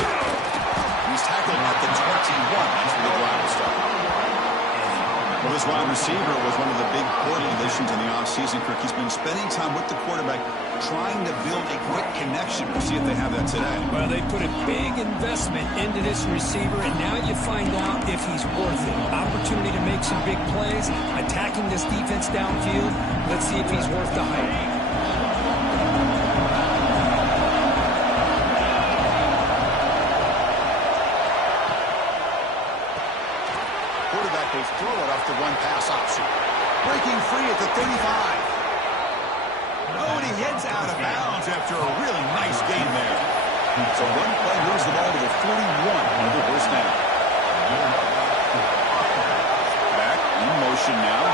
He's tackled at the 21. That's where the drive will start. Well, this wide receiver was one of the big Portland additions in the offseason, Kirk. He's been spending time with the quarterback, trying to build a quick connection. We'll see if they have that today. Well, they put a big investment into this receiver, and now you find out if he's worth it. Opportunity to make some big plays, attacking this defense downfield. Let's see if he's worth the hype. Will throw it off the one-pass option. Breaking free at the 35. Oh, and he heads out of bounds after a really nice gain there. So one play moves the ball to the 41 on the first down. Back in motion now.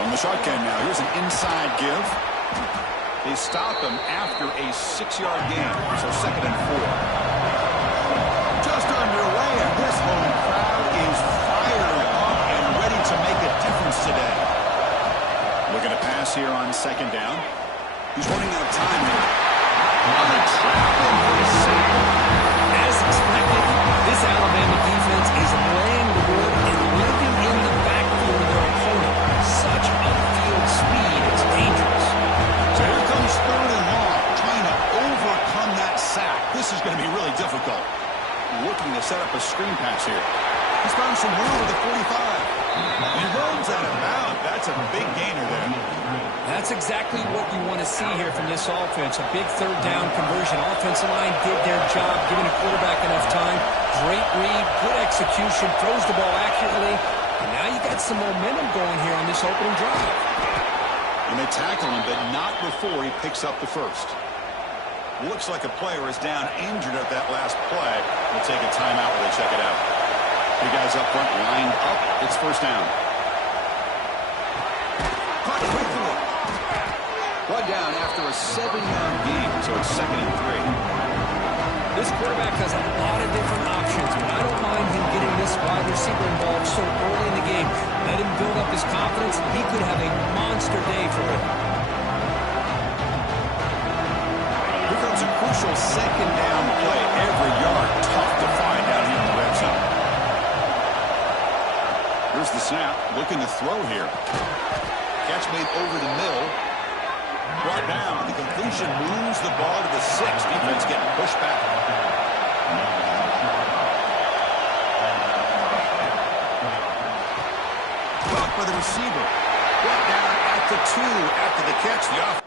From the shotgun now. Here's an inside give. They stop him after a 6-yard gain. So 2nd and 4. Just underway, and this home crowd is fired up and ready to make a difference today. Looking to pass here on 2nd down. He's running out of time here. As expected, this Alabama defense is laying the wood and living in the backfield of their opponent. Such upfield speed is dangerous. So here comes 3rd and long, trying to overcome that sack. This is going to be really difficult. Looking to set up a screen pass here. He's found some room with the 45. He runs out of bounds. That's a big gainer there. That's exactly what you want to see here from this offense. A big 3rd down conversion. Offensive line did their job, giving the quarterback enough time. Great read, good execution, throws the ball accurately. And now you got some momentum going here on this opening drive. And they tackle him, but not before he picks up the first. Looks like a player is down injured at that last play. We'll take a timeout while they check it out. The guys up front lined up. It's 1st down. Caught quickly. Brought down after a 7-yard gain, so it's 2nd and 3. This quarterback has a lot of different options, but I don't mind him getting this wide receiver involved so early in the game. Let him build up his confidence. He could have a monster day for him. A crucial 2nd down play. Every yard tough to find down here in the red zone. Here's the snap. Looking to throw here. Catch made over the middle. Brought down. The completion moves the ball to the 6. Defense getting pushed back. Blocked by the receiver. Brought down at the 2 after the catch. The offense.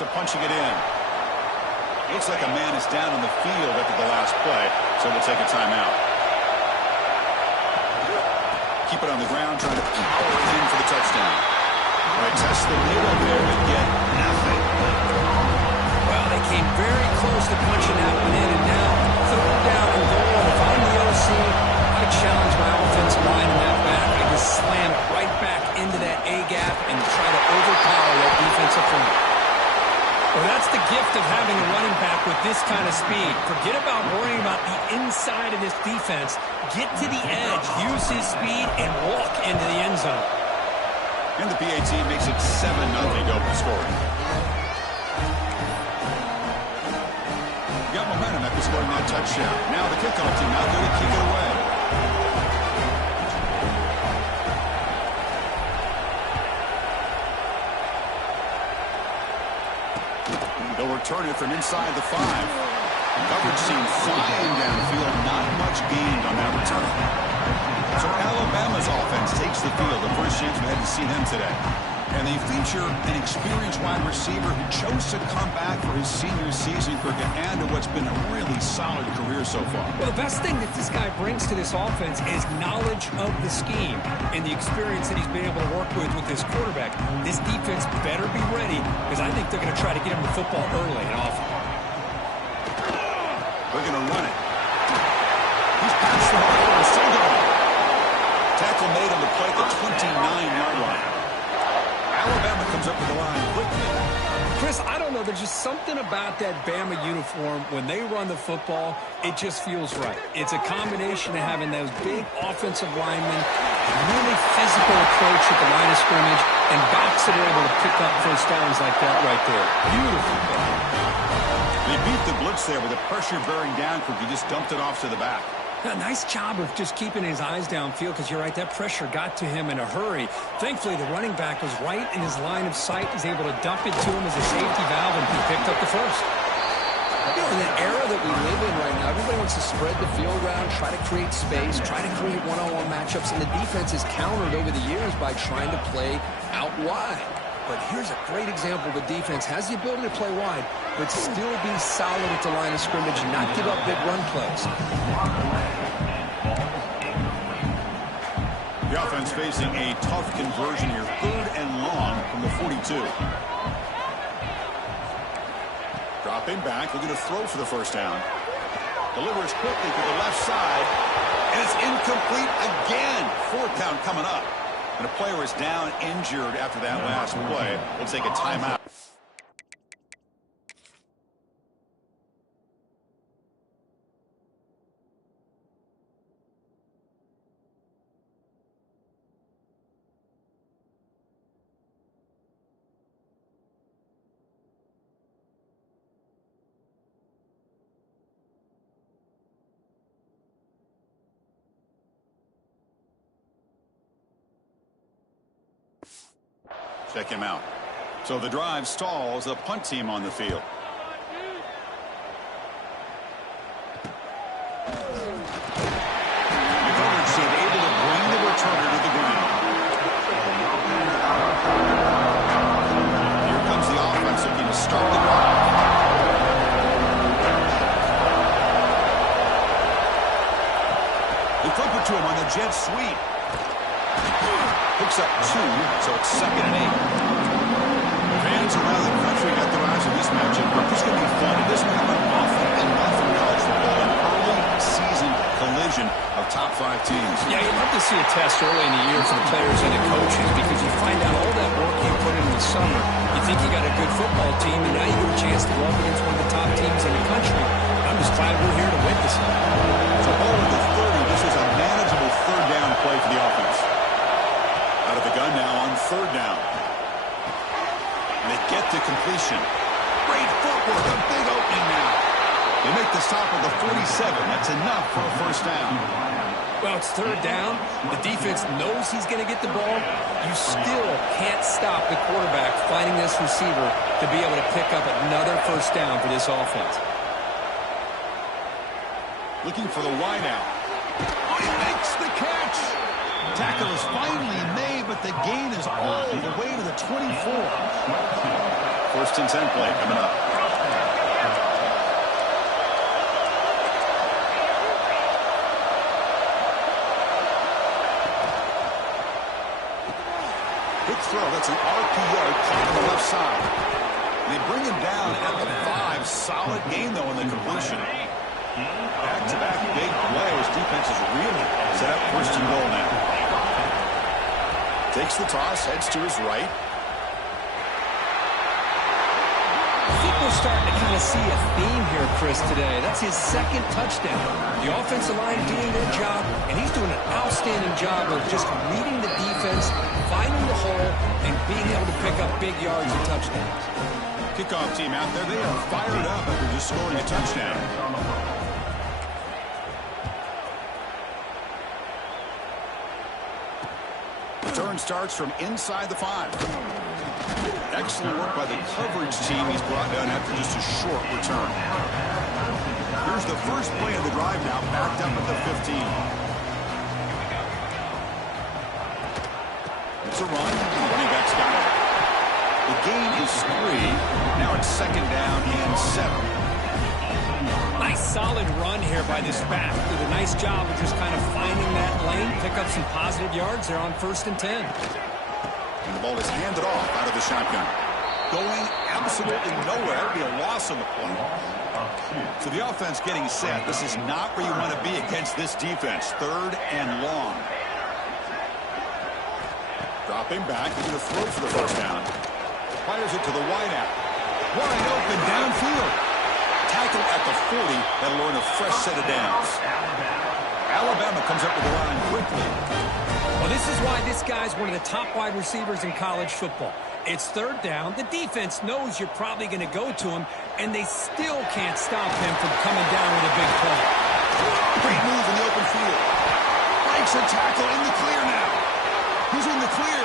To punching it in. Looks like a man is down on the field after the last play, so we'll take a timeout. Keep it on the ground, trying to power it in for the touchdown. All right, test the middle there and get nothing. Well, they came very close to punching that one in, and now 3rd down and goal. If I'm the OC, I challenge my offensive line in that back. I just slam it right back into that A-gap and try to overpower that defensive front. Well, that's the gift of having a running back with this kind of speed. Forget about worrying about the inside of this defense. Get to the edge, use his speed, and walk into the end zone. And the PAT makes it 7-0 open scoring. Got momentum after scoring that touchdown. Now the kickoff team out there to kick it away. They'll return it from inside the 5. Coverage seemed fine downfield. Not much gained on that return. So Alabama's offense takes the field. The first chance we had to see them today. And they feature an experienced wide receiver who chose to come back for his senior season, Kirk, and add to what's been a really solid career so far. Well, the best thing that this guy brings to this offense is knowledge of the scheme and the experience that he's been able to work with this quarterback. This defense better be ready because I think they're going to try to get him the football early and often. They're going to run it. He's past the mark for a single. Tackle made on the play at the 29-yard line. Alabama comes up with the line quickly. Chris, I don't know. There's just something about that Bama uniform. When they run the football, it just feels right. It's a combination of having those big offensive linemen, a really physical approach at the line of scrimmage, and backs that are able to pick up first downs like that right there. Beautiful play. They beat the blitz there with the pressure bearing down quick. He just dumped it off to the back. A nice job of just keeping his eyes downfield because you're right, that pressure got to him in a hurry. Thankfully, the running back was right in his line of sight. He's able to dump it to him as a safety valve, and he picked up the first. You know, in the era that we live in right now, everybody wants to spread the field around, try to create space, try to create one-on-one matchups, and the defense is countered over the years by trying to play out wide. But here's a great example. The defense has the ability to play wide, but still be solid at the line of scrimmage and not give up big run plays. The offense facing a tough conversion here. 3rd and long from the 42. Dropping back, looking to throw for the first down. Delivers quickly to the left side, and it's incomplete again. 4th down coming up. And a player is down injured after that last play. We'll take a timeout. Check him out. So the drive stalls, the punt team on the field. The coverage team able to bring the returner to the ground. Here comes the offense looking to start the drive. They flip it to him on the jet sweep. Picks up 2, so it's 2nd and 8. Fans around the country got their eyes on this matchup. This is going to be fun. It doesn't happen often enough in college football. An early season collision of top 5 teams. Yeah, you'd love to see a test early in the year for the players and the coaches because you find out all that work you put in the summer. You think you got a good football team, and now you get a chance to go up against one of the top teams in the country. I'm just glad we're here to witness it. So ball at the 30. This is a manageable 3rd down play for the offense. Out of the gun now on 3rd down. And they get to completion. Great footwork, a big opening now. They make the stop at the 47. That's enough for a first down. Well, it's 3rd down. The defense knows he's going to get the ball. You still can't stop the quarterback finding this receiver to be able to pick up another first down for this offense. Looking for the wide out. Oh, he makes the catch. Tackle is finally made, but the gain is all the way to the 24. 1st and 10 play coming up. Big throw. That's an RPO caught on the left side. And they bring him down at the 5. Solid gain, though, in the completion. Back-to-back big plays. Defense is really set up 1st and goal now. Takes the toss, heads to his right. I think we're starting to kind of see a theme here, Chris, today. That's his 2nd touchdown. The offensive line doing their job, and he's doing an outstanding job of just reading the defense, finding the hole, and being able to pick up big yards and touchdowns. Kickoff team out there, they are fired up after just scoring a touchdown. Return starts from inside the 5. Excellent work by the coverage team. He's brought down after just a short return. Here's the first play of the drive now, backed up at the 15. It's a run. Running back's got it. The gain is 3. Now it's 2nd down and 7. Nice solid run here by this back. Did a nice job of just kind of finding that lane, pick up some positive yards there on 1st and 10. And the ball is handed off out of the shotgun. going absolutely nowhere. That would be a loss on the play. So the offense getting set. This is not where you want to be against this defense. 3rd and long. Dropping back. He's going to throw for the first down. Fires it to the wide out. Wide open downfield. Tackle at the 40. That'll earn a fresh set of downs. Alabama comes up with the line quickly. Well, this is why this guy's one of the top wide receivers in college football. It's 3rd down. The defense knows you're probably going to go to him, and they still can't stop him from coming down with a big play. Great move in the open field. Breaks a tackle in the clear now. He's in the clear.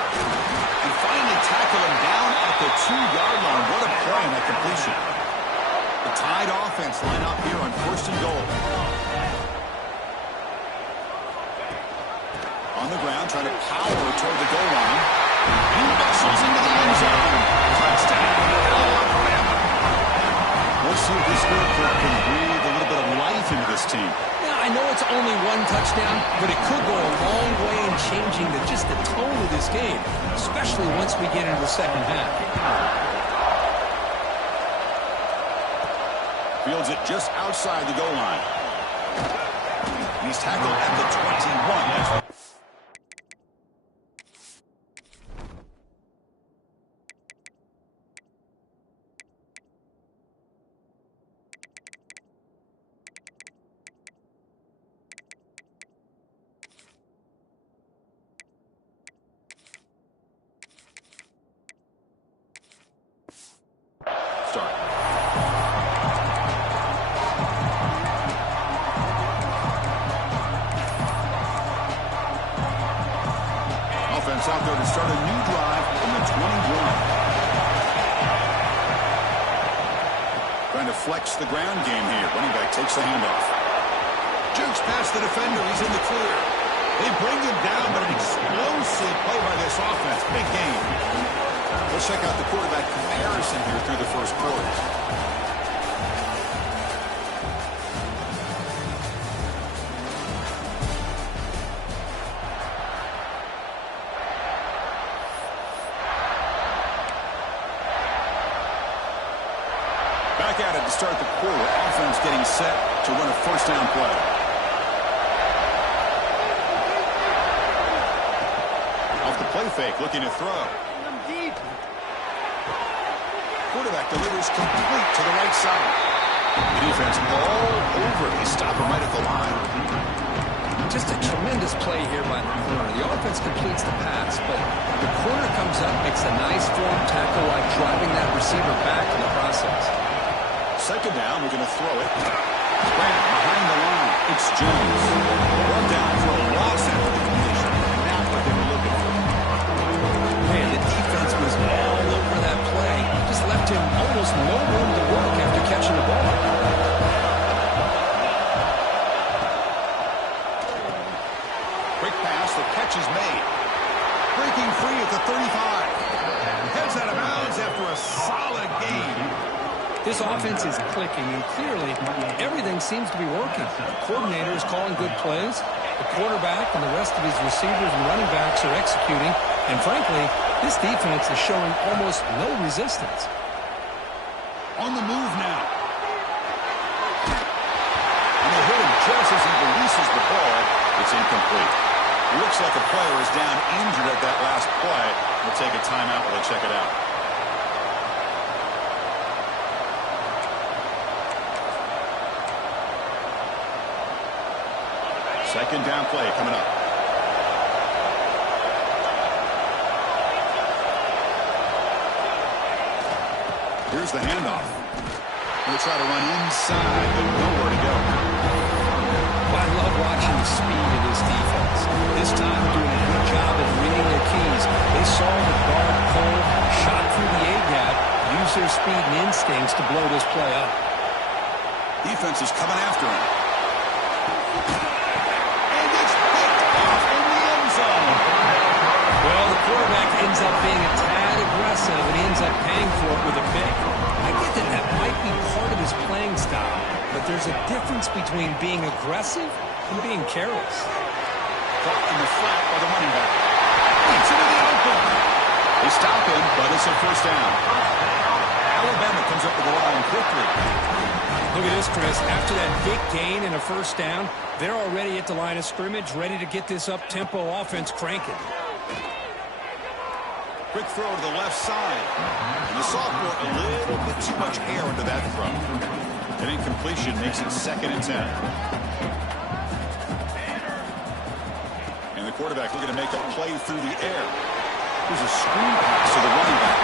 And finally tackle him down at the 2-yard line. What a play on that completion. The Tide offense line up here on 1st and goal. On the ground, trying to power toward the goal line. He muscles into the end zone. Touchdown, Alabama. Let's see if this score can breathe a little bit of life into this team. Now, I know it's only 1 touchdown, but it could go a long way in changing just the tone of this game, especially once we get into the second half. Fields it just outside the goal line. He's tackled at the 21. Start. Offense out there to start a new drive from the 21. Trying to flex the ground game here. Running back takes the handoff. Jukes past the defender. He's in the clear. They bring him down, but an explosive play by this offense. Big game. Let's check out the quarterback comparison here through the first quarter. Back at it to start the quarter. Offense getting set to run a first down play. Off the play fake, looking to throw. Quarterback delivers complete to the right side. The defense all over. They stop him right at the line. Just a tremendous play here by the corner. The offense completes the pass, but the corner comes up, makes a nice form tackle like driving that receiver back in the process. Second down, we're going to throw it. Grant behind the line. It's Jones. Run down for a loss after the completion. Not what they were looking for. Man, the defense was all over that play. Just left him almost no room to work after catching the ball. Quick pass, the catch is made. Breaking free at the 35. Heads out of bounds after a solid game. This offense is clicking, and clearly everything seems to be working. The coordinator is calling good plays. The quarterback and the rest of his receivers and running backs are executing. And frankly, this defense is showing almost no resistance. On the move now. And they hit him just as he releases the ball. It's incomplete. Looks like a player is down injured at that last play. We'll take a timeout while they check it out. Second down play coming up. Here's the handoff. Going to try to run inside, but nowhere to go. Well, I love watching the speed of this defense. This time doing a good job of reading their keys. They saw the guard pull, shot through the A-gap, used their speed and instincts to blow this play up. Defense is coming after him. And it's picked off in the end zone. Well, the quarterback ends up being a tad aggressive, and he ends up paying for it with a pick. I get that that might be part of his playing style, but there's a difference between being aggressive and being careless. Caught in the flat by the running back. It's into the open. They stop him, but it's a first down. quickly. Look at this, Chris. After that big gain and a first down, they're already at the line of scrimmage, ready to get this up-tempo offense cranking. Quick throw to the left side. And the sophomore, a little bit too much air under that throw. An incompletion makes it 2nd and 10. And the quarterback looking to make a play through the air. Here's a screen pass to the running back.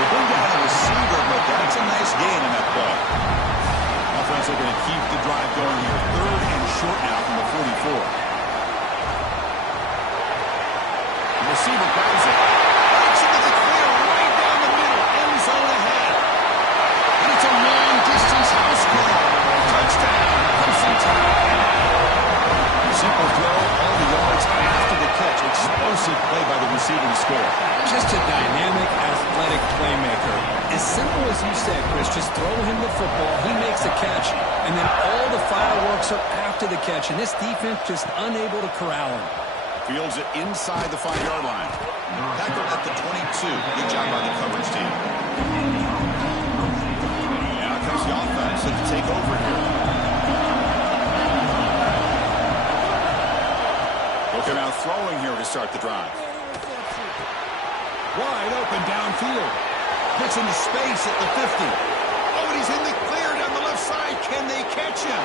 They bring down the receiver, but that's a nice gain in that play. Offense looking to keep the drive going here. 3rd and short now from the 44. The receiver grabs it. Takes it to the clear right down the middle. End zone ahead. And it's a long-distance house call. Touchdown. Crimson Tide. Simple throw. All the yards after the catch. Explosive play by the receiver to score. Just a dynamic, athletic playmaker. As simple as you said, Chris, just throw him the football, he makes a catch, and then all the fireworks are after the catch, and this defense just unable to corral him. Fields it inside the 5-yard line. Tackled at the 22. Good job by the coverage team. Now comes the offense to take over here. Looking out throwing here to start the drive. Wide open downfield. Gets into space at the 50. Oh, and he's in the clear down the left side. Can they catch him?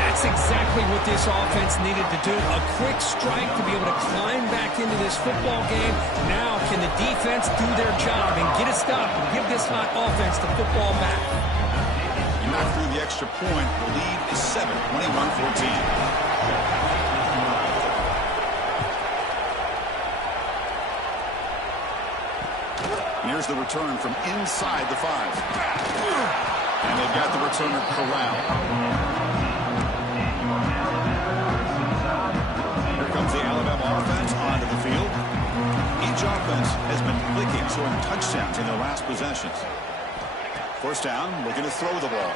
That's exactly what this offense needed to do. A quick strike to be able to climb back into this football game. Now can the defense do their job and get a stop and give this hot offense the football back? You knock through the extra point. The lead is 7, 21-14. Here's the return from inside the 5. And they've got the returner corralled. Here comes the Alabama offense onto the field. Each offense has been clicking, scoring touchdowns in their last possessions. First down, looking to throw the ball.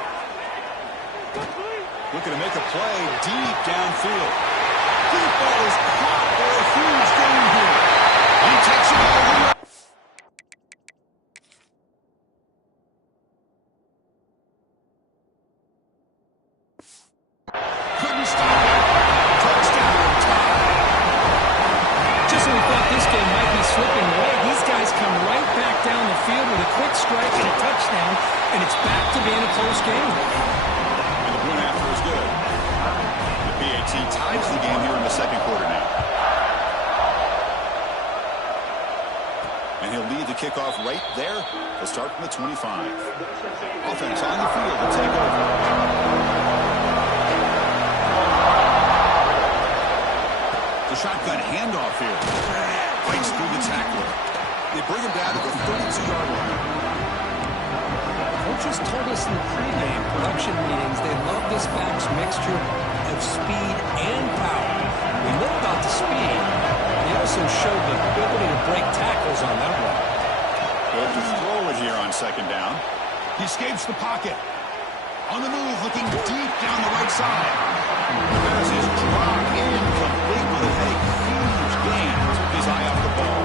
Looking to make a play deep downfield. Deep ball is caught for a huge gain here. He takes it all the way. Slipping away. These guys come right back down the field with a quick strike and a touchdown, and it's back to being a close game. And the point after is good. The PAT ties the game here in the 2nd quarter now. And he'll lead the kickoff right there. They'll start from the 25. Offense on the field to take over. The shotgun handoff here. Breaks through the tackler. They bring him down to the 32-yard line. Coaches told us in the pregame production meetings they love this back's mixture of speed and power. We know about the speed. They also showed the ability to break tackles on that one. Good to throw it here on 2nd down. He escapes the pocket. On the move, looking deep down the right side. The pass is dropped incomplete with a huge gain. Took his eye off the ball.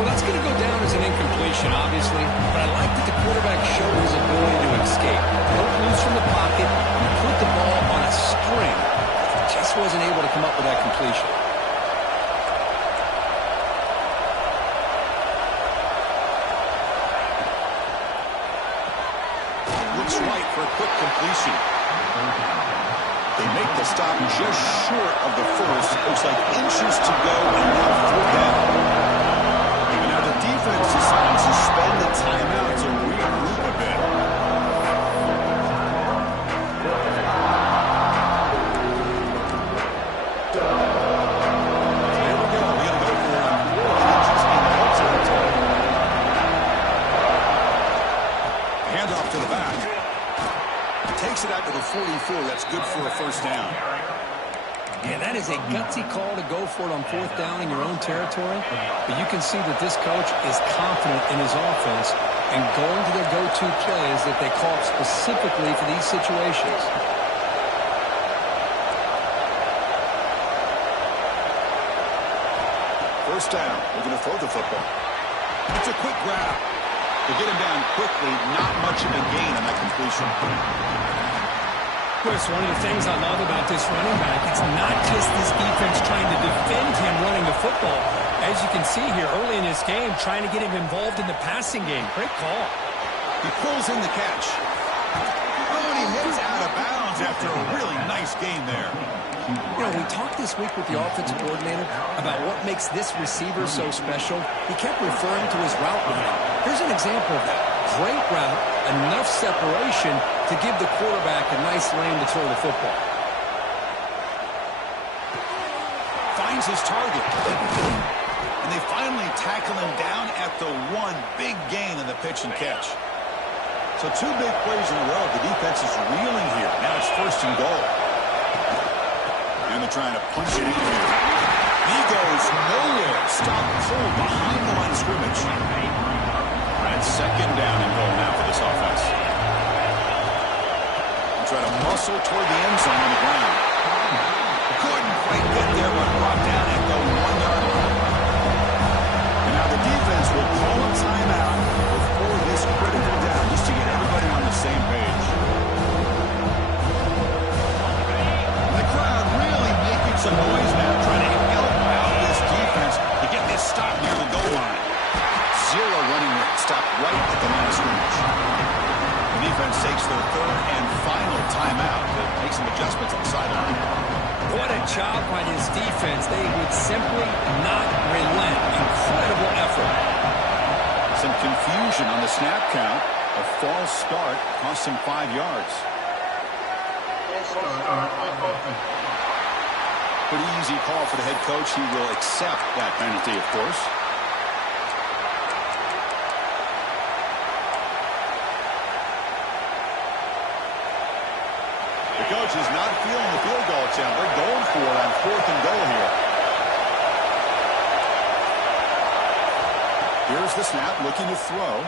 Well, that's going to go down as an incompletion, obviously, but I like that the quarterback showed his ability to escape. Broke loose from the pocket, and put the ball on a string. Just wasn't able to come up with that completion. Looks right for a quick completion. They make the stop just short of the first. Looks like inches to go, and now 4th down. And now the defense decides to suspend the timeout to regroup a bit. Here we go. We got to go for inches in the red territory. Handoff to the back. Takes it out to the 44. That's good for a first down. Yeah, that is a gutsy call to go for it on 4th down in your own territory. But you can see that this coach is confident in his offense and going to their go-to plays that they call specifically for these situations. First down. We're going to throw the football. It's a quick grab. To get him down quickly, not much of a gain on that completion. Chris, one of the things I love about this running back, it's not just this defense trying to defend him running the football. As you can see here early in this game, trying to get him involved in the passing game. Great call. He pulls in the catch. Oh, and he hits out of bounds after a really nice gain there. You know, we talked this week with the offensive coordinator about what makes this receiver so special. He kept referring to his route running. Here's an example of that. Great route, enough separation to give the quarterback a nice lane to throw the football. Finds his target. And they finally tackle him down at the one. Big gain in the pitch and catch. So 2 big plays in a row. The defense is reeling here. Now it's 1st and goal. And they're trying to punch it in here. He goes nowhere. Stop cold behind the line of scrimmage. And 2nd down and goal now for this offense. And try to muscle toward the end zone on the ground. Couldn't quite get there, but brought down at the 1-yard line. And now the defense will call a timeout before this critical down, just to get everybody on the same page. The crowd really making some noise now, trying to help out this defense to get this stop near the goal line. 0 running room, stopped right at the line of scrimmage. The defense takes their 3rd and final timeout to make some adjustments on the sideline. What a job by this defense. They would simply not relent. Incredible effort. Some confusion on the snap count. A false start cost him 5 yards. Pretty easy call for the head coach. He will accept that penalty, of course. The coach is not feeling the field goal attempt. They're going for it on 4th and goal here. Here's the snap, looking to throw.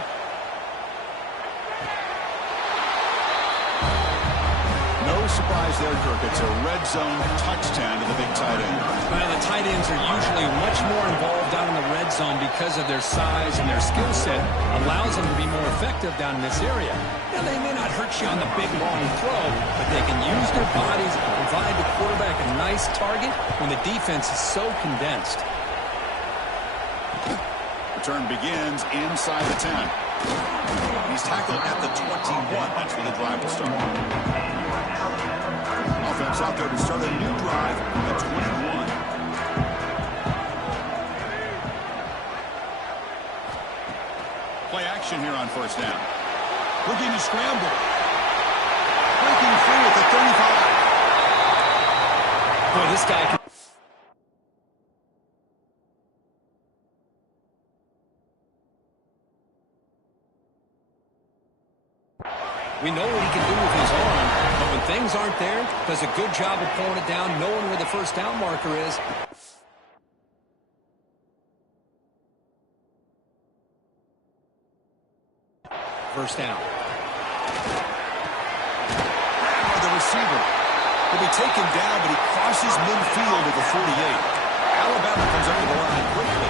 No surprise there, Kirk. It's a red zone touchdown to the big tight end. Well, the tight ends are usually much more involved down in the red zone because of their size and their skill set allows them to be more effective down in this area. Now, they may not hurt you on the big, long throw, but they can use their bodies and provide the quarterback a nice target when the defense is so condensed. Return begins inside the 10. He's tackled at the 21. That's where the drive will start. Offense out there to start a new drive at 21. Play action here on 1st down. Looking to scramble. Breaking free at the 35. Boy, this guy can... We know what he can do with his arm, but when things aren't there, does a good job of pulling it down, knowing where the 1st down marker is. First down. The receiver will be taken down, but he crosses midfield at the 48. Alabama comes up to the line quickly.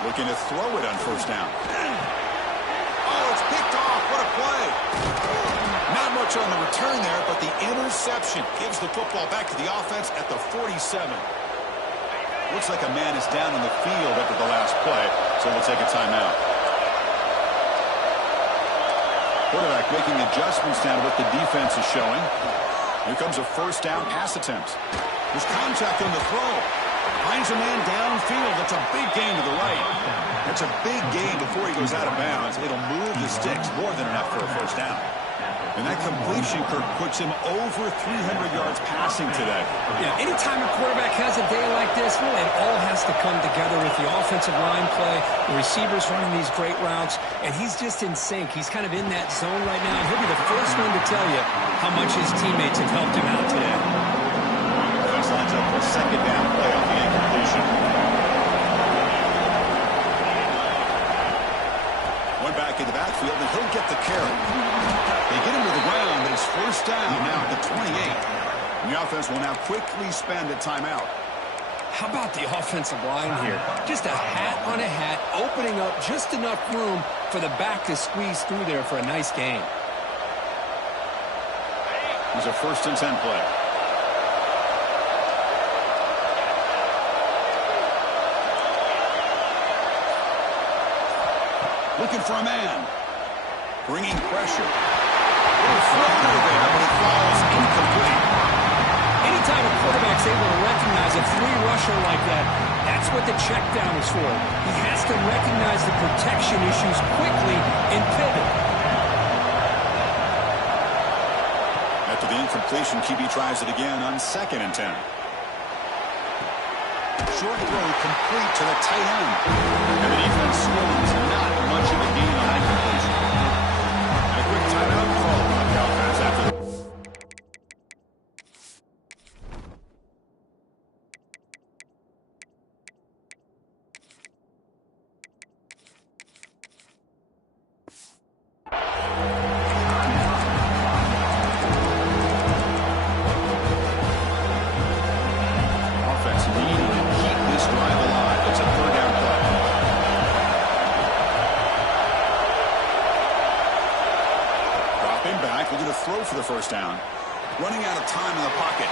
Looking to throw it on 1st down. Oh, it's picked off. What a play. Not much on the return there, but the interception gives the football back to the offense at the 47. Looks like a man is down on the field after the last play, so we'll take a timeout. Quarterback making adjustments down to what the defense is showing. Here comes a 1st down pass attempt. There's contact on the throw. Finds a man downfield. That's a big gain to the right. That's a big gain before he goes out of bounds. It'll move the sticks more than enough for a 1st down. And that completion, Kirk, puts him over 300 yards passing today. Yeah, anytime a quarterback has a day like this, really, it all has to come together with the offensive line play, the receivers running these great routes, and he's just in sync. He's kind of in that zone right now, and he'll be the first one to tell you how much his teammates have helped him out today. Defense lines up for a 2nd down play off the incompletion. One back in the backfield, and he'll get the carry. They get him to the ground, but it's 1st down now at the 28. And the offense will now quickly spend a timeout. How about the offensive line here? Just a hat on a hat, opening up just enough room for the back to squeeze through there for a nice gain. It's a 1st and 10 play. Looking for a man. Bringing pressure. Little floater there, but it falls incomplete. Anytime a quarterback's able to recognize a free rusher like that, that's what the check down is for. He has to recognize the protection issues quickly and pivot. After the incompletion, QB tries it again on 2nd and 10. Short throw complete to the tight end. And the defense swarms. Not much of a gain on that completion. And a quick timeout call on the offense after the... Offense needing to keep this drive alive. It's a 3rd down play. Dropping back, looking to throw for the 1st down. Running out of time in the pocket.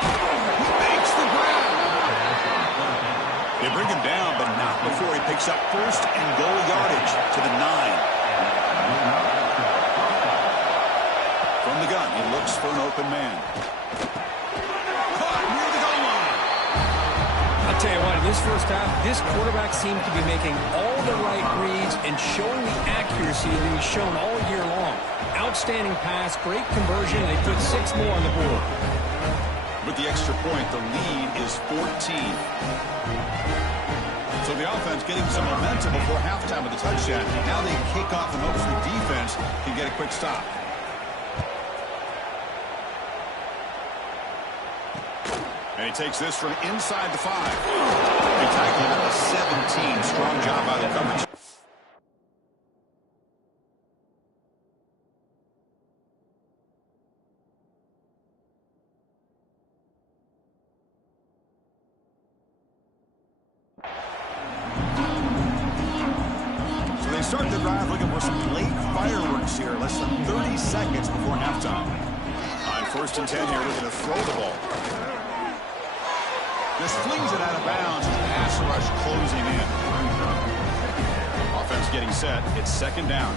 He makes the grab. They bring him down, but not before he picks up 1st and goal yardage to the 9. From the gun, he looks for an open man. Caught near the goal line. I'll tell you what, in this first half, this quarterback seemed to be making all the right reads and showing the accuracy that he's shown all year long. Outstanding pass, great conversion, and they put 6 more on the board. With the extra point, the lead is 14. So the offense getting some momentum before halftime with the touchdown. Now they kick off and hopes the defense can get a quick stop. And he takes this from inside the 5. They tackle him at the 17. Strong job by the coverage. So they start the drive looking for some late fireworks here. Less than 30 seconds before halftime. On 1st and 10 here, looking to throw the ball. Just flings it out of bounds. Pass rush closing in. Offense getting set. It's 2nd down.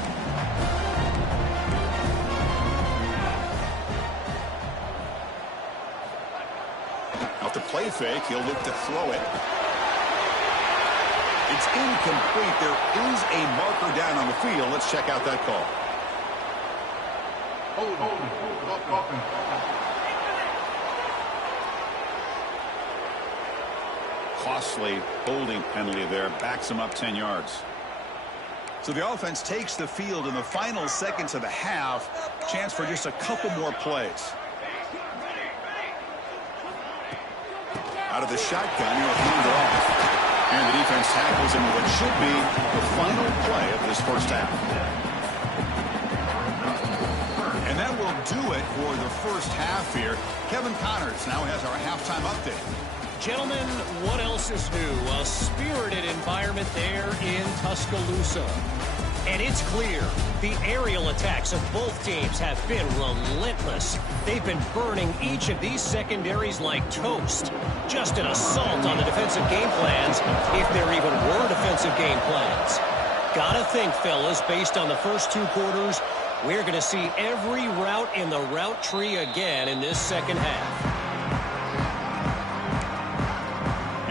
Out the play fake, he'll look to throw it. It's incomplete. There is a marker down on the field. Let's check out that call. Costly holding penalty there. Backs him up 10 yards. So the offense takes the field in the final seconds of the half. Chance for just a couple more plays. Out of the shotgun, he'll hand it off. And the defense tackles him what should be the final play of this first half. And that will do it for the first half here. Kevin Connors now has our halftime update. Gentlemen, what else is new? A spirited environment there in Tuscaloosa. And it's clear the aerial attacks of both teams have been relentless. They've been burning each of these secondaries like toast. Just an assault on the defensive game plans, if there even were defensive game plans. Gotta think, fellas, based on the first 2 quarters, we're going to see every route in the route tree again in this second half.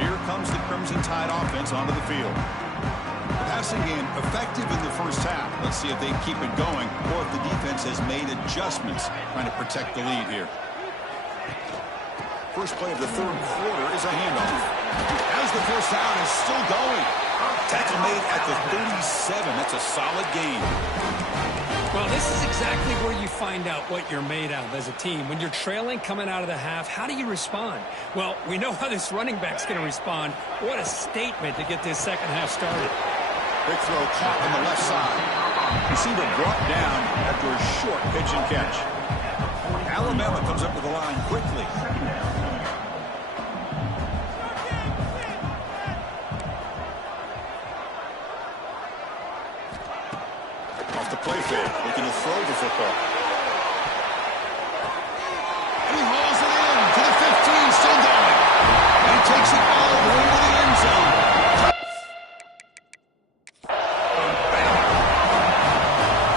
Here comes the Crimson Tide offense onto the field. The passing game effective in the first half. Let's see if they keep it going or if the defense has made adjustments trying to protect the lead here. First play of the 3rd quarter is a handoff. As the first down is still going. Tackle made at the 37. That's a solid gain. Well, this is exactly where you find out what you're made of as a team. When you're trailing coming out of the half, how do you respond? Well, we know how this running back's going to respond. What a statement to get this second half started. Big throw caught on the left side. Receiver brought down after a short pitch and catch. Alabama comes up to the line quickly. fake, looking to throw the football. And he hauls it in to the 15, still going. And he takes it all the way to the end zone.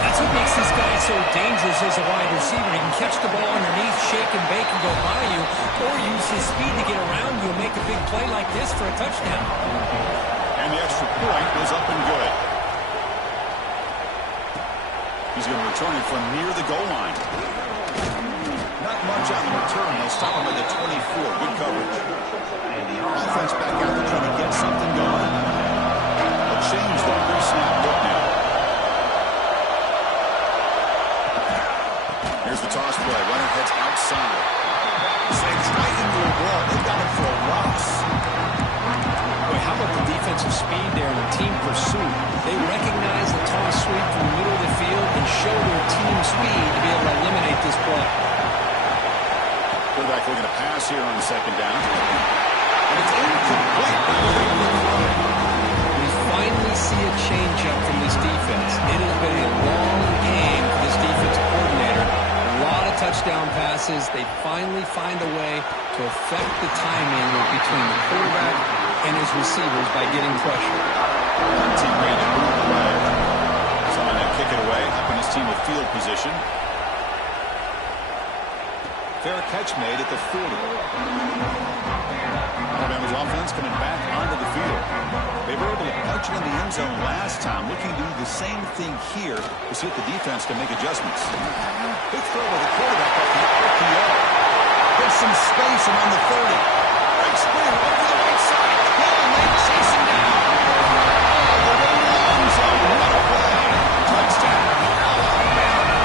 That's what makes this guy so dangerous as a wide receiver. He can catch the ball underneath, shake and bake and go by you, or use his speed to get around you and make a big play like this for a touchdown. And the extra point goes up and good. He's going to return it from near the goal line. Not much on the return. They'll stop him at the 24. Good coverage. Offense back out there trying to get something going. They'll change the pre-snap look now. Here's the toss play. Runner heads outside. Saves right into a wall. They've got him for a loss. Boy, how about the defensive speed there and the team pursuit? They recognize the toss sweep from the middle of the field and show their team speed to be able to eliminate this play. Quarterback looking to pass here on second down. And it's incomplete. We finally see a change-up from this defense. It has been a long game for this defensive coordinator. A lot of touchdown passes. They finally find a way to affect the timing between the quarterback and his receivers by getting pressure. Team ready to move away. Someone to kick it away, helping his team with field position. Fair catch made at the 40. Alabama's offense coming back onto the field. They were able to punch it in the end zone last time, looking to do the same thing here to see if the defense can make adjustments. Big throw by the quarterback up the RPO. There's some space around the 30. Big spin over the right side. Hill and they chase him down. All the way to the end zone. What a play. Touchdown, Alabama.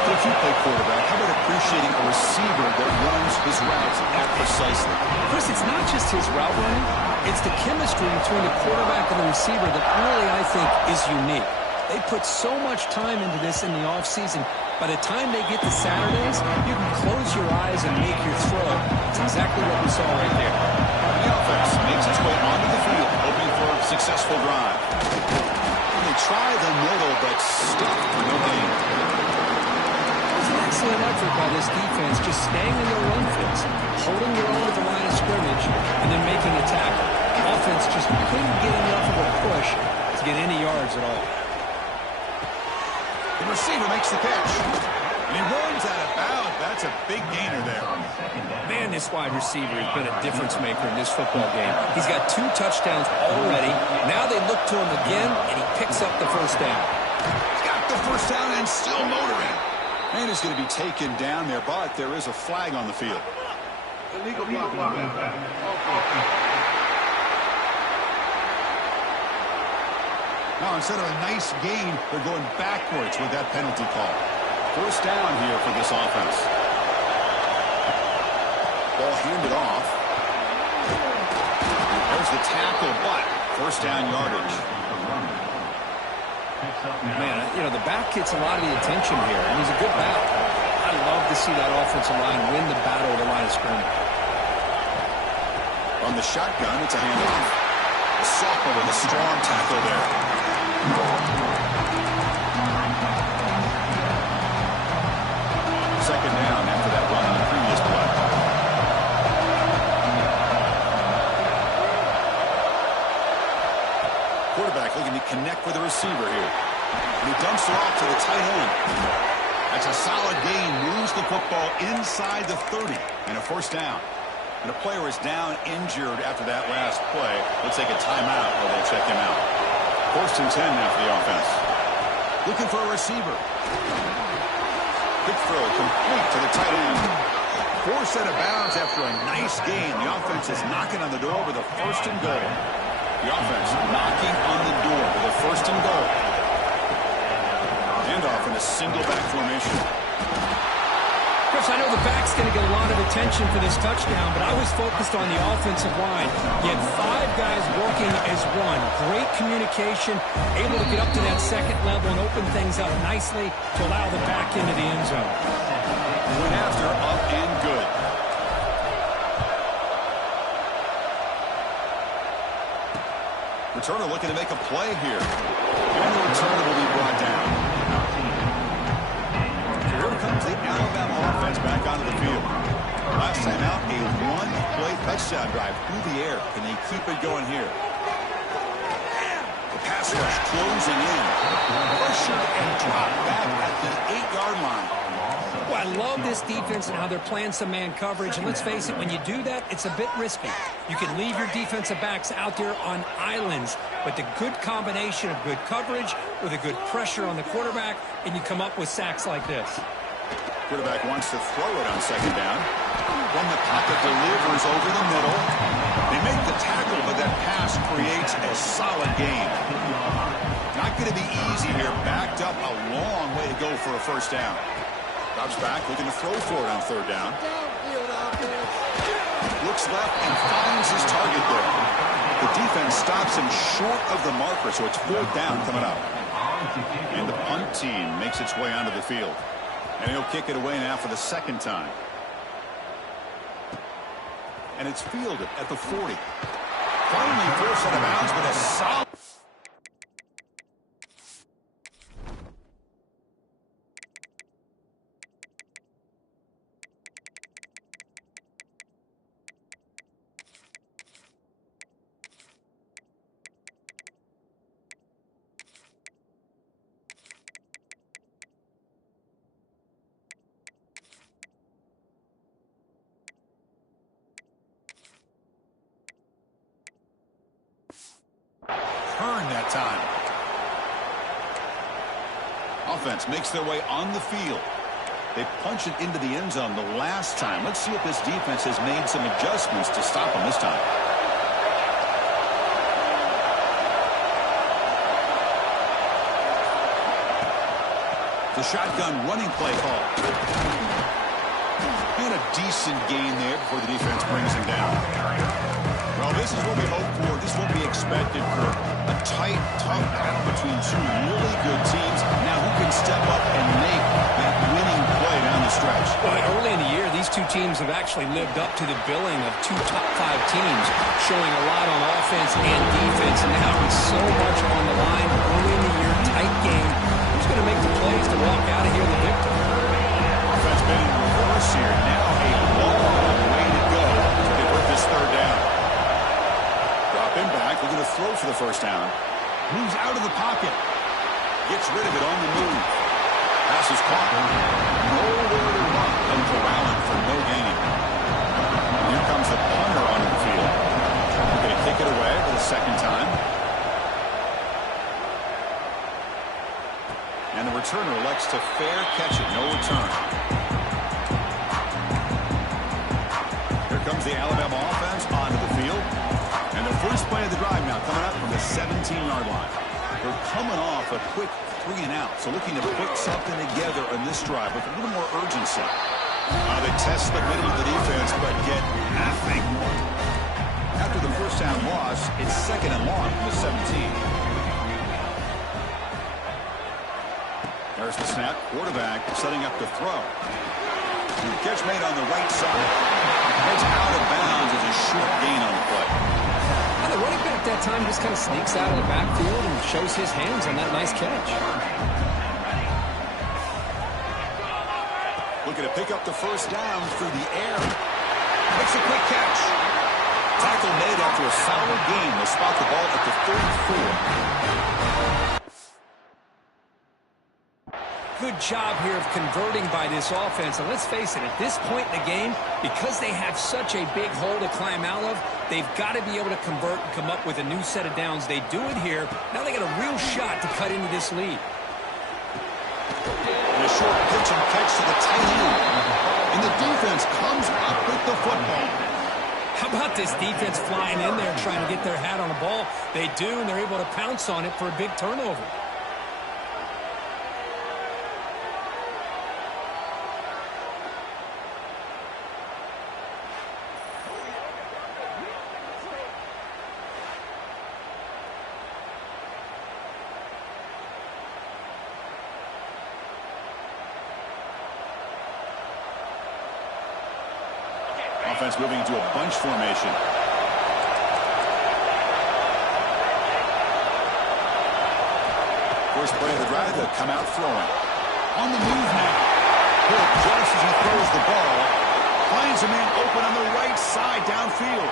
But if you play quarterback, how about appreciating a receiver that runs his routes that precisely? Chris, it's not just his route running. It's the chemistry between the quarterback and the receiver that really, I think, is unique. They put so much time into this in the offseason. By the time they get to Saturdays, you can close your eyes and make your throw. It's exactly what we saw right there. The offense makes its way onto the field, hoping for a successful drive. And they try the middle, but stuck for no gain. It was an excellent effort by this defense, just staying in their run fits, holding their own at the line of scrimmage, and then making a tackle. Offense just couldn't get enough of a push to get any yards at all. The receiver makes the catch. And he runs out of bounds. That's a big gainer there. Man, this wide receiver has been a difference maker in this football game. He's got 2 touchdowns already. Now they look to him again, and he picks up the first down. He's got the first down and still motoring. And he's going to be taken down there, but there is a flag on the field. Illegal block. Now, instead of a nice gain, they're going backwards with that penalty call. First down here for this offense. Ball handed off. There's the tackle, but first down yardage. Man, you know, the back gets a lot of the attention here, and he's a good back. I love to see that offensive line win the battle at the line of scrimmage. On the shotgun, it's a handoff. Sophomore with a strong tackle there. Second down after that run on the previous play. Quarterback looking to connect with the receiver here. And he dumps it off to the tight end. That's a solid gain. Moves the football inside the 30. And a first down. And a player is down injured after that last play. Let's take a timeout while they check him out. First and 10 now for the offense. Looking for a receiver. Big throw complete to the tight end. Forced out of bounds after a nice gain. The offense is knocking on the door with a first and goal. The offense knocking on the door with a first and goal. Handoff in a single back formation. Chris, I know the back's going to get a lot of attention for this touchdown, but I was focused on the offensive line. You had 5 guys working as one. Great communication, able to get up to that second level and open things up nicely to allow the back into the end zone. Went after, up and good. Returner looking to make a play here. And the returner will be brought down. Alabama offense back onto the field. Last time out, a one-play touchdown drive through the air. Can they keep it going here? The pass rush closing in. Pressured and dropped back at the 8-yard line. Well, I love this defense and how they're playing some man coverage. And let's face it, when you do that, it's a bit risky. You can leave your defensive backs out there on islands, but the good combination of good coverage with a good pressure on the quarterback, and you come up with sacks like this. Quarterback wants to throw it on second down. From the pocket, delivers over the middle. They make the tackle, but that pass creates a solid gain. Not going to be easy here. Backed up a long way to go for a first down. Drops back, looking to throw for it on third down. Looks left and finds his target there. The defense stops him short of the marker, so it's fourth down coming up. And the punt team makes its way onto the field. And he'll kick it away now for the second time. And it's fielded at the 40. Finally forced out of bounds, but a solid... turn that time. Offense makes their way on the field. They punch it into the end zone the last time. Let's see if this defense has made some adjustments to stop them this time. The shotgun running play call. And a decent gain there before the defense brings him down. Well, this is what we hope for. This is what we expected for a tight, tough battle between two really good teams. Now, who can step up and make that winning play down the stretch? Well, early in the year, these two teams have actually lived up to the billing of two top-5 teams, showing a lot on offense and defense. And now with so much on the line early in the year, tight game, who's going to make the plays to walk out of here the victor? Offense been in reverse here. Now a long way to go to convert this third down. Him back, looking to throw for the first down. Moves out of the pocket. Gets rid of it on the move. Pass is caught. Nowhere to run and corralling for no gain. Here comes the punter onto the field. Going to kick it away for the second time. And the returner elects to fair catch it. No return. Here comes the Alabama offense onto the field. And the first play of the drive now coming up from the 17-yard line. They're coming off a quick 3-and-out, so looking to put something together on this drive with a little more urgency. They test the middle of the defense, but get nothing. After the first down loss, it's second and long from the 17. There's the snap. Quarterback setting up to throw. Catch made on the right side. Heads out of bounds as a short gain on the play. The running back that time just kind of sneaks out of the backfield and shows his hands on that nice catch. Looking to pick up the first down through the air. Makes a quick catch. Tackle made after a solid gain. They'll spot the ball at the 34. Good job here of converting by this offense. And let's face it, at this point in the game, because they have such a big hole to climb out of, they've got to be able to convert and come up with a new set of downs. They do it here. Now they got a real shot to cut into this lead. And a short pitch and catch to the tight end. And the defense comes up with the football. How about this defense flying in there trying to get their hat on the ball? They do, and they're able to pounce on it for a big turnover. Offense moving into a bunch formation. First play of the drive, they'll come out throwing. On the move now. hit just as he throws the ball. Finds a man open on the right side downfield.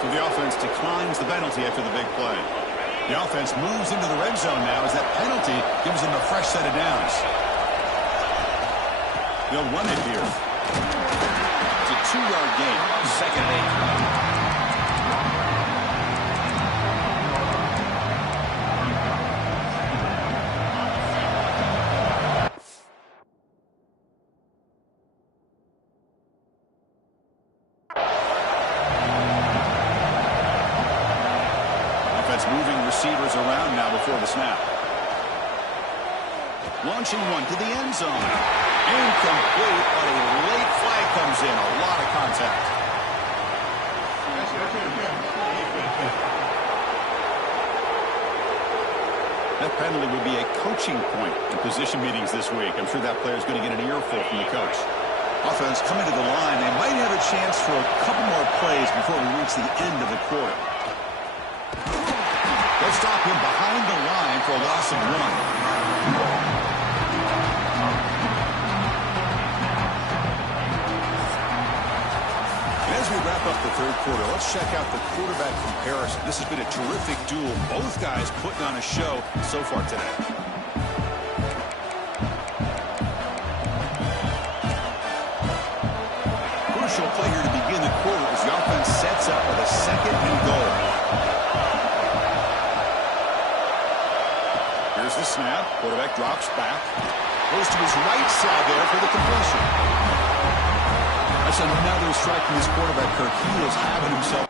So the offense declines the penalty after the big play. The offense moves into the red zone now as that penalty gives them a fresh set of downs. They'll run it here. It's a 2-yard gain, 2nd and 8. Moving receivers around now before the snap. Launching one to the end zone. Incomplete, but a late flag comes in. A lot of contact. That penalty would be a coaching point in position meetings this week. I'm sure that player's going to get an earful from the coach. Offense coming to the line. They might have a chance for a couple more plays before we reach the end of the quarter. They'll stop him behind the line for a loss of 1. And as we wrap up the third quarter, let's check out the quarterback comparison. This has been a terrific duel. Both guys putting on a show so far today. Crucial play here to begin the quarter as the offense sets up with a 2nd and goal. Here's the snap. Quarterback drops back. Goes to his right side there for the completion. That's another strike from this quarterback, Kirk. He is having himself.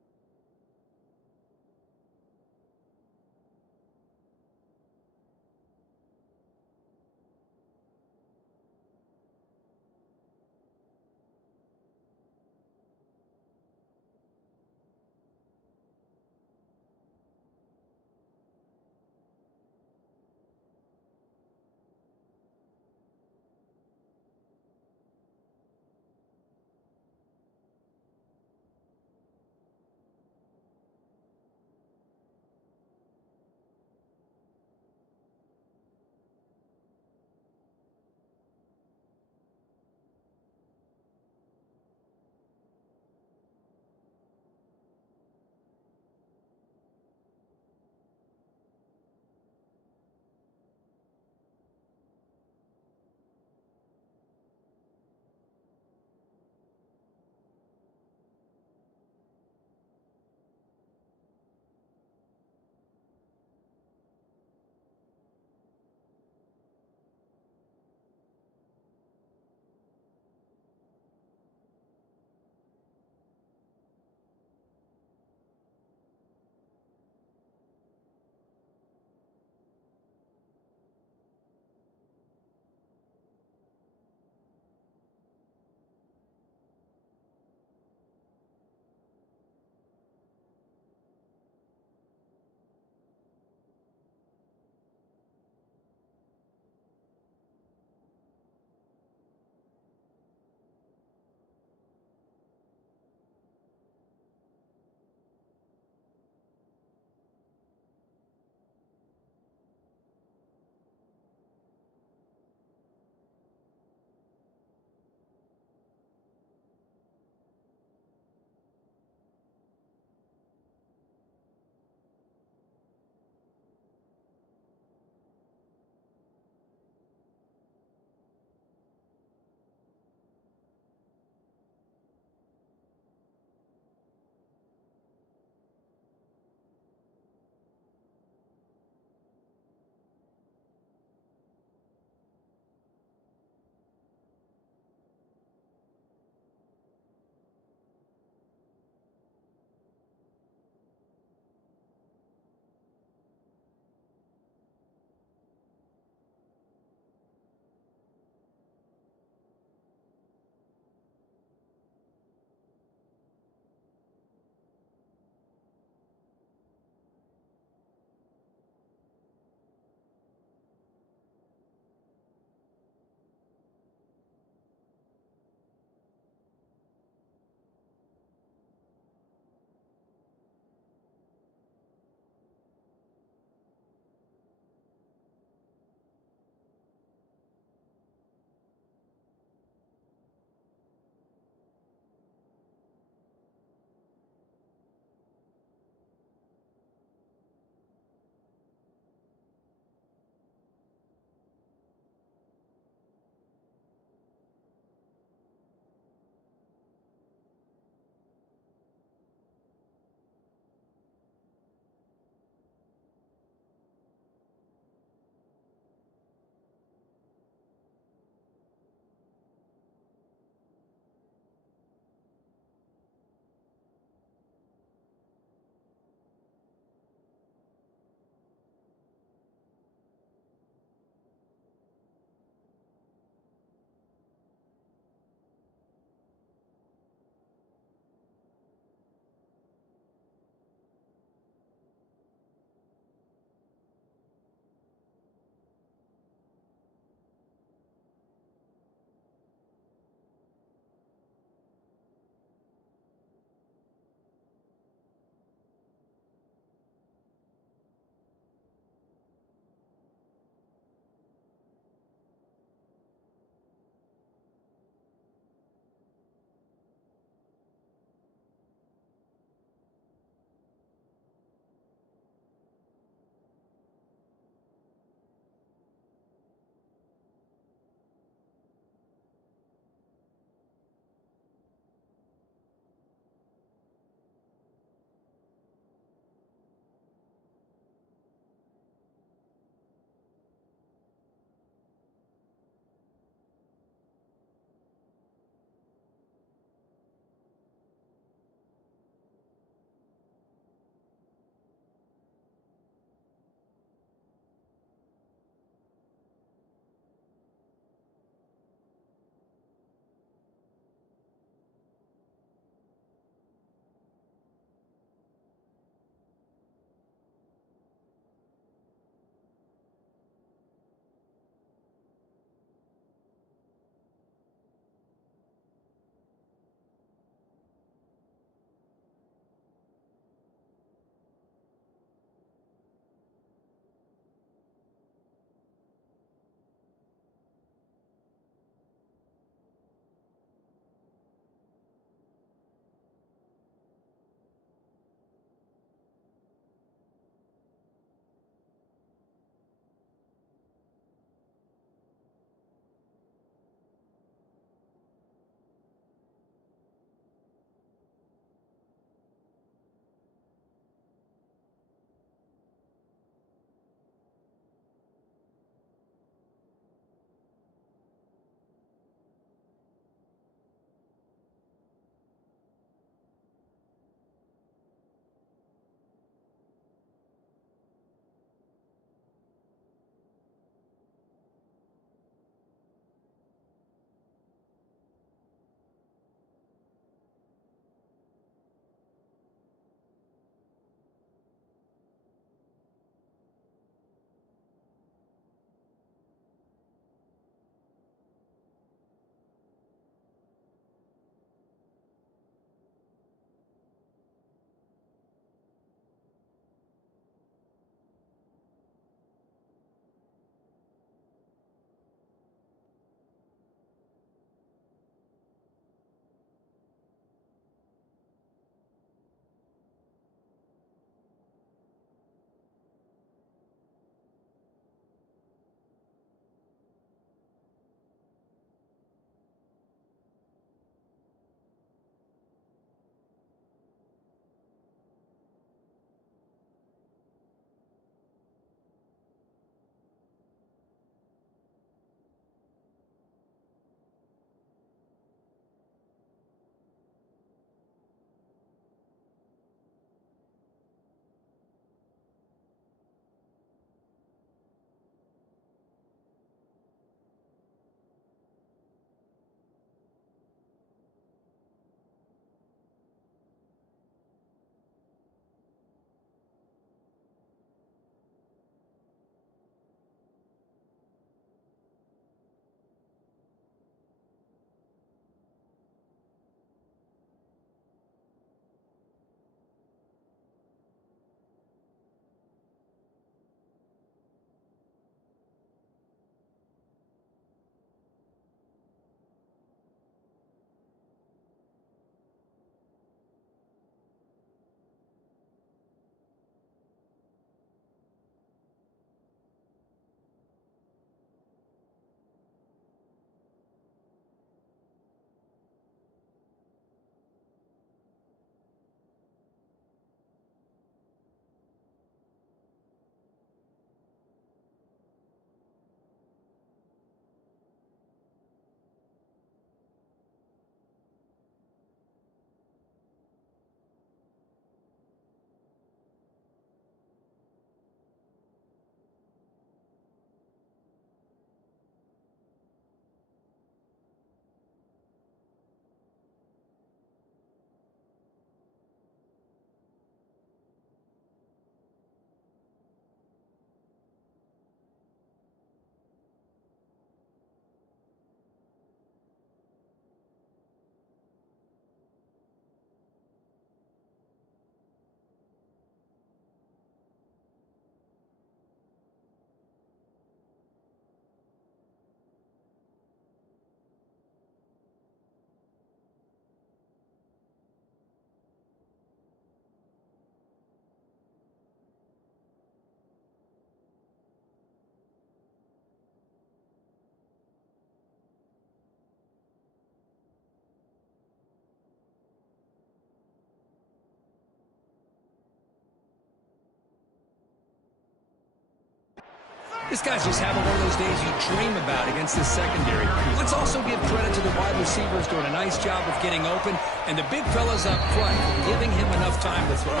This guy's just having one of those days you dream about against this secondary. Let's also give credit to the wide receivers doing a nice job of getting open, and the big fellas up front giving him enough time to throw.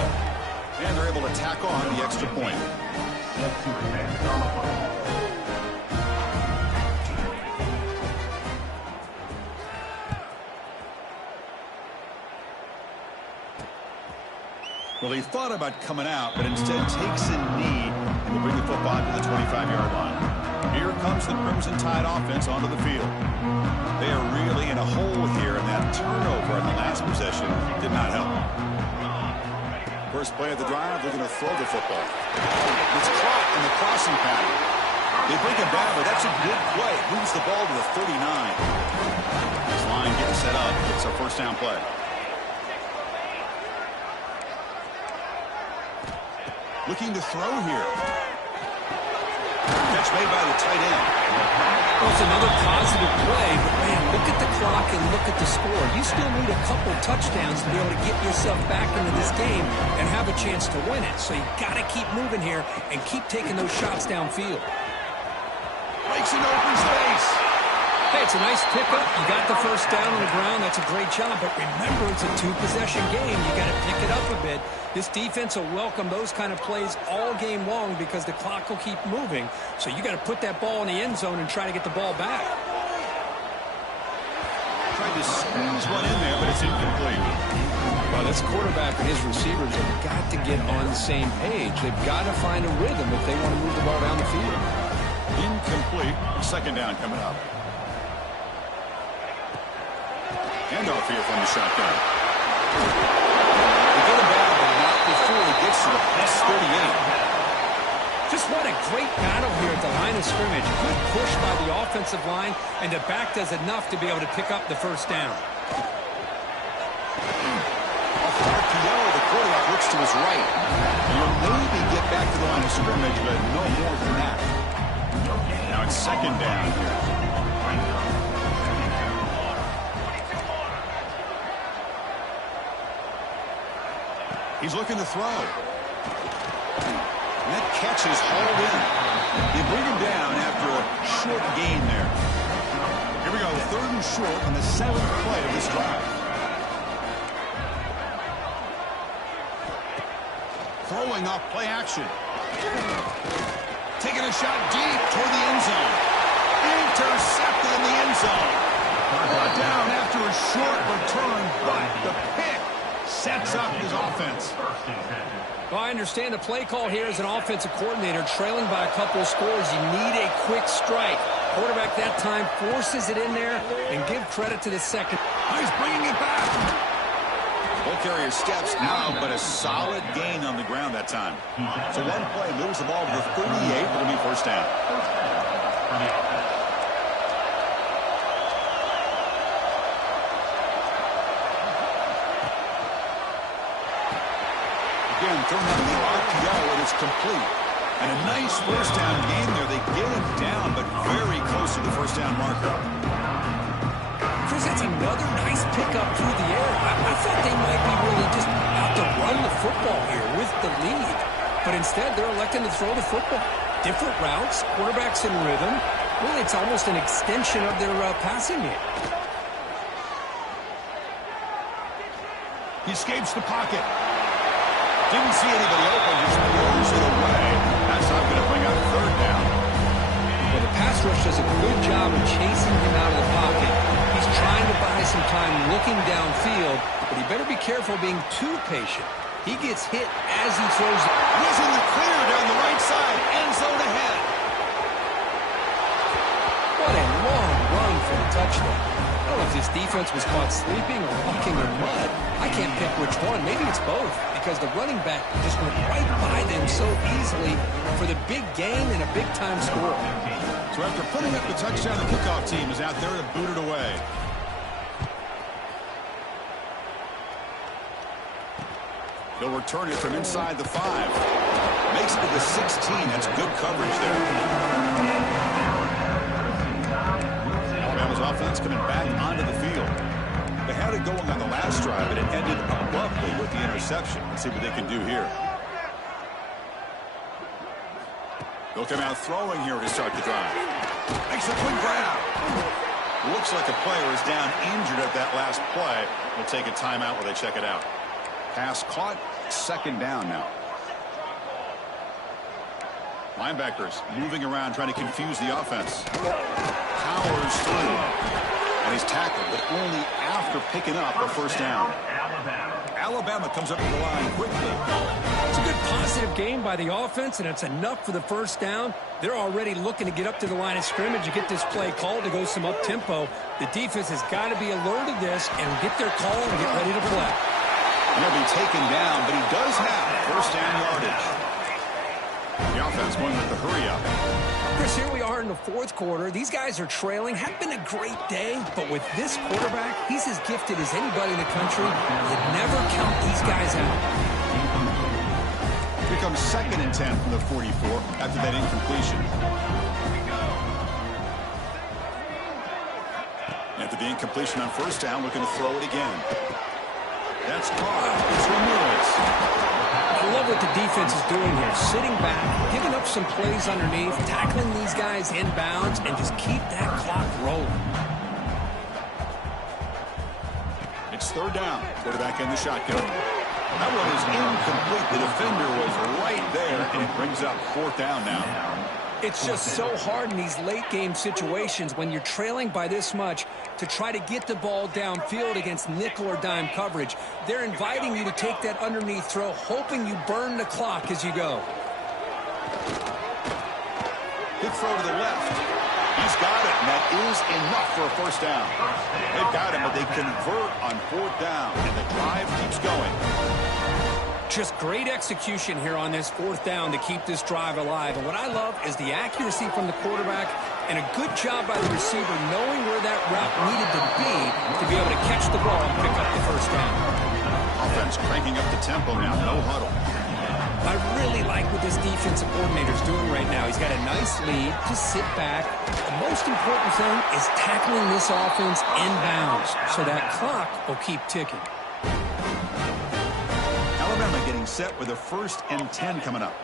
And they're able to tack on the extra point. Well, he thought about coming out, but instead takes a knee and will bring the football to the 25-yard line. Here comes the Crimson Tide offense onto the field. They are really in a hole here, and that turnover in the last possession did not help. First play of the drive, they're going to throw the football. It's caught in the crossing pattern. They bring it back, but that's a good play. Moves the ball to the 39. This line gets set up. It's a first down play. Looking to throw here. Catch made by the tight end. Well, it's another positive play, but man, look at the clock and look at the score. You still need a couple touchdowns to be able to get yourself back into this game and have a chance to win it. So you got to keep moving here and keep taking those shots downfield. Breaks an open space. Hey, it's a nice pickup. You got the first down on the ground. That's a great job. But remember, it's a two-possession game. You got to pick it up a bit. This defense will welcome those kind of plays all game long because the clock will keep moving. So you got to put that ball in the end zone and try to get the ball back. Tried to squeeze one in there, but it's incomplete. Well, this quarterback and his receivers have got to get on the same page. They've got to find a rhythm if they want to move the ball down the field. Incomplete. Second down coming up. Handoff here from the shotgun. They get him back, but not before he gets to the plus 38. Just what a great battle here at the line of scrimmage. Good push by the offensive line, and the back does enough to be able to pick up the first down. Off the RPO, the quarterback looks to his right. He'll maybe get back to the line of scrimmage, but no more than that. Now it's second down here. He's looking to throw. And that catch is hauled in. They bring him down after a short gain there. Here we go, third and short on the 7th play of this drive. Throwing off play action. Taking a shot deep toward the end zone. Intercepted in the end zone. Brought down after a short return, but the pick sets up his offense. Well, I understand the play call here as an offensive coordinator, trailing by a couple of scores. You need a quick strike. Quarterback that time forces it in there, and give credit to the second. He's bringing it back. Ball carrier steps out, but a solid gain on the ground that time. So one play moves the ball to the 38. It'll be first down. Again, thrown out of the RPO, and it's complete. And a nice first down game there. They get him down, but very close to the first down marker. Chris, that's another nice pickup through the air. I thought they might be really just out to run the football here with the lead. But instead, they're electing to throw the football. Different routes, quarterbacks in rhythm. Really, it's almost an extension of their passing game. He escapes the pocket. Didn't see anybody open, just throws it away. That's not going to bring out a third down. Well, the pass rush does a good job of chasing him out of the pocket. He's trying to buy some time looking downfield, but he better be careful being too patient. He gets hit as he throws it. He's in the clear down the right side, end zone ahead. What a long run for the touchdown. I don't know if this defense was caught sleeping or walking in mud. I can't pick which one. Maybe it's both, because the running back just went right by them so easily for the big gain and a big-time score. So after putting up the touchdown, the kickoff team is out there to boot it away. They'll return it from inside the 5. Makes it to the 16. That's good coverage there. Alabama's offense coming back onto the field. They had it going on the last drive, but it ended abruptly with the interception. Let's see what they can do here. They'll come out throwing here to start the drive. Makes a quick grab. Looks like a player is down injured at that last play. We'll take a timeout while they check it out. Pass caught. Second down now. Linebackers moving around trying to confuse the offense. Powers through. And he's tackled, but only after picking up a first down. Alabama comes up to the line quickly. It's a good positive game by the offense, and it's enough for the first down. They're already looking to get up to the line of scrimmage and get this play called to go some up-tempo. The defense has got to be alert of this and get their call and get ready to play. He'll be taken down, but he does have first down yardage. The offense going with the hurry up. Chris, here we are in the fourth quarter. These guys are trailing. Had been a great day, but with this quarterback, he's as gifted as anybody in the country. You never count these guys out. Here comes 2nd and 10 from the 44 after that incompletion. After the incompletion on first down, looking to throw it again. That's caught. It's Ramirez. I love what the defense is doing here. Sitting back, giving up some plays underneath, tackling these guys inbounds, and just keep that clock rolling. It's third down. Quarterback in the shotgun. That one is incomplete. The defender was right there, and it brings up fourth down now. It's just so hard in these late-game situations when you're trailing by this much to try to get the ball downfield against nickel or dime coverage. They're inviting you to take that underneath throw, hoping you burn the clock as you go. Big throw to the left. He's got it, and that is enough for a first down. They've got him, but they convert on fourth down, and the drive keeps going. Just great execution here on this fourth down to keep this drive alive. And what I love is the accuracy from the quarterback and a good job by the receiver knowing where that route needed to be able to catch the ball and pick up the first down. Offense cranking up the tempo now, no huddle. I really like what this defensive coordinator is doing right now. He's got a nice lead. Just sit back. The most important thing is tackling this offense inbounds so that clock will keep ticking. Alabama getting set with a 1st and 10 coming up.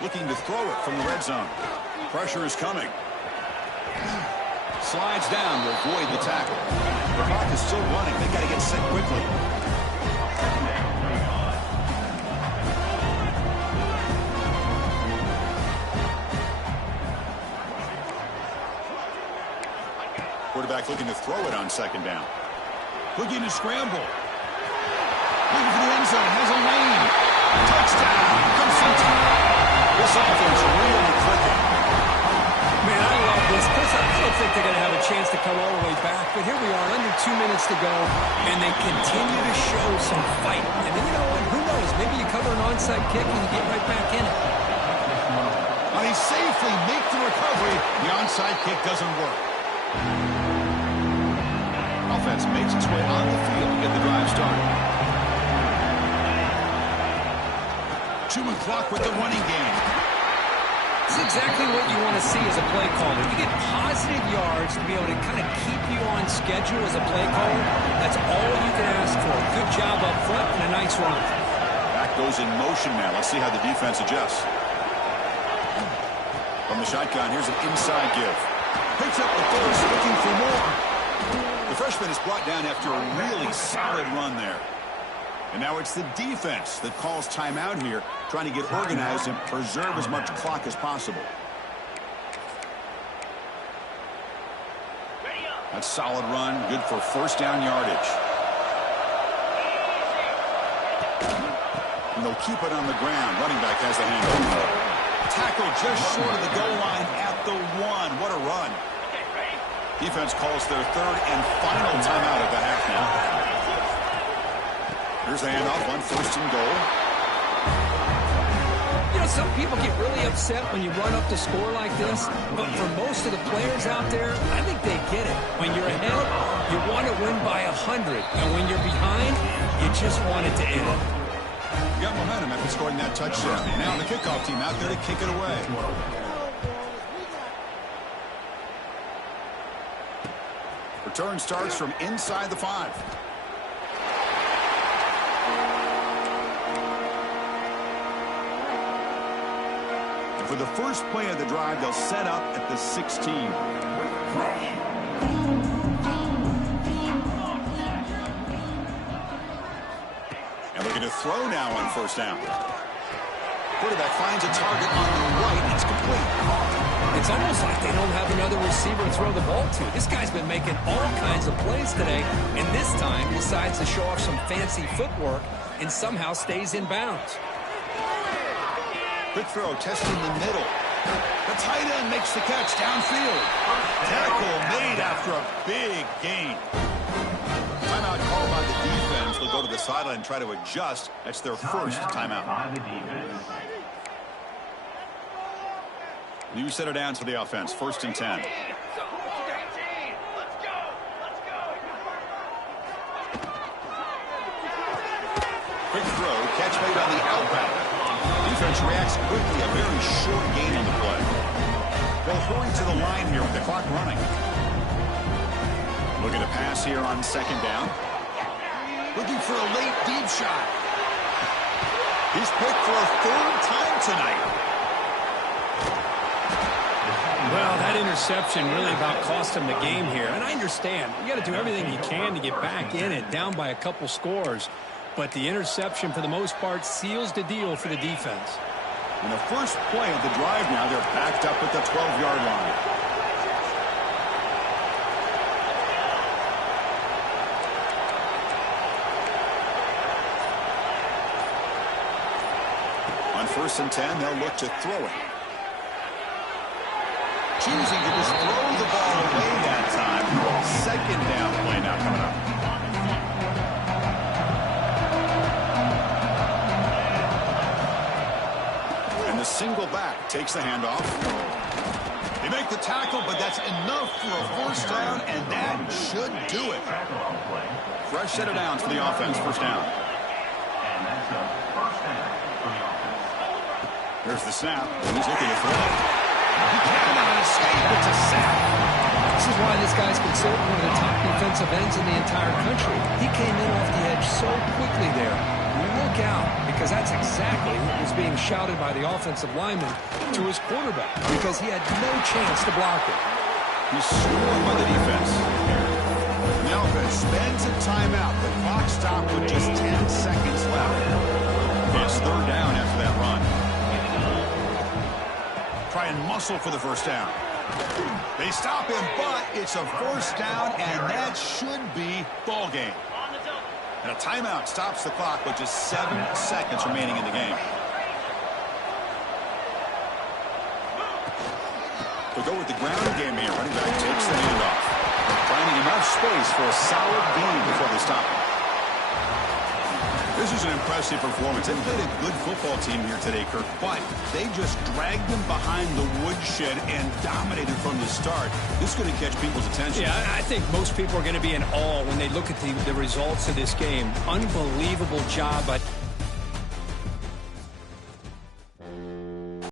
Looking to throw it from the red zone. Pressure is coming. Slides down to avoid the tackle. The clock is still running. They got to get set quickly. Quarterback looking to throw it on 2nd down. Looking to scramble. Looking for the end zone. Has a lane. Touchdown. Comes from top. This offense really clicking. Man, I love this. Chris, I don't think they're going to have a chance to come all the way back, but here we are, under 2 minutes to go, and they continue to show some fight. And then, you know what? Who knows? Maybe you cover an onside kick and you get right back in it. And he safely makes the recovery. The onside kick doesn't work. Offense makes its way on the field to get the drive started. 2-minute clock with the running game. This is exactly what you want to see as a play caller. You get positive yards to be able to kind of keep you on schedule as a play caller. That's all you can ask for. Good job up front and a nice run. Back goes in motion now. Let's see how the defense adjusts. From the shotgun, here's an inside give. Picks up the first, looking for more. The freshman is brought down after a really solid run there. And now it's the defense that calls timeout here, trying to get organized and preserve as much clock as possible. That's solid run, good for first down yardage. And they'll keep it on the ground. Running back has the handoff. Tackle just short of the goal line at the 1. What a run. Defense calls their 3rd and final timeout of the half now. Here's the handoff on 1st and goal. You know, some people get really upset when you run up the score like this, but for most of the players out there, I think they get it. When you're ahead, you want to win by 100, and when you're behind, you just want it to end. You got momentum after scoring that touchdown. Now the kickoff team out there to kick it away. Return starts from inside the 5. For the first play of the drive, they'll set up at the 16. And looking to throw now on first down. Quarterback finds a target on the right. It's complete. It's almost like they don't have another receiver to throw the ball to. This guy's been making all kinds of plays today, and this time decides to show off some fancy footwork and somehow stays in bounds. Quick throw, testing the middle. The tight end makes the catch downfield. Tackle made after a big gain. Timeout called by the defense. They'll go to the sideline and try to adjust. That's their first timeout. New set of downs for the offense. 1st and 10. Quick throw, catch made on the outbound. Defense reacts quickly. A very short gain on the play. They'll hurry to the line here with the clock running. Looking to pass here on 2nd down. Looking for a late deep shot. He's picked for a 3rd time tonight. Well, that interception really about cost him the game here. And I understand. You got to do everything you can to get back in it, down by a couple scores. But the interception, for the most part, seals the deal for the defense. In the first play of the drive now, they're backed up at the 12-yard line. On 1st and 10, they'll look to throw it. Choosing to just throw the ball away that time. 2nd down play now coming up. And the single back takes the handoff. They make the tackle, but that's enough for a 1st down, and that should do it. Fresh set of downs for the offense. 1st down. There's the snap. He's looking to throw. He cannot escape. It's a sack. This is why this guy's considered one of the top defensive ends in the entire country. He came in off the edge so quickly there. Look out, because that's exactly what was being shouted by the offensive lineman to his quarterback, because he had no chance to block it. He's scored by the defense. The offense spends a timeout. The clock stopped with just 10 seconds left. It's 3rd down after that run. Try and muscle for the 1st down. They stop him, but it's a 1st down, and that should be ball game. And a timeout stops the clock with just 7 seconds remaining in the game. We'll go with the ground game here. Running back takes the handoff. Finding enough space for a solid gain before they stop him. This is an impressive performance. They've played a good football team here today, Kirk, but they just dragged them behind the woodshed and dominated from the start. This is going to catch people's attention. Yeah, I think most people are going to be in awe when they look at the results of this game. Unbelievable job by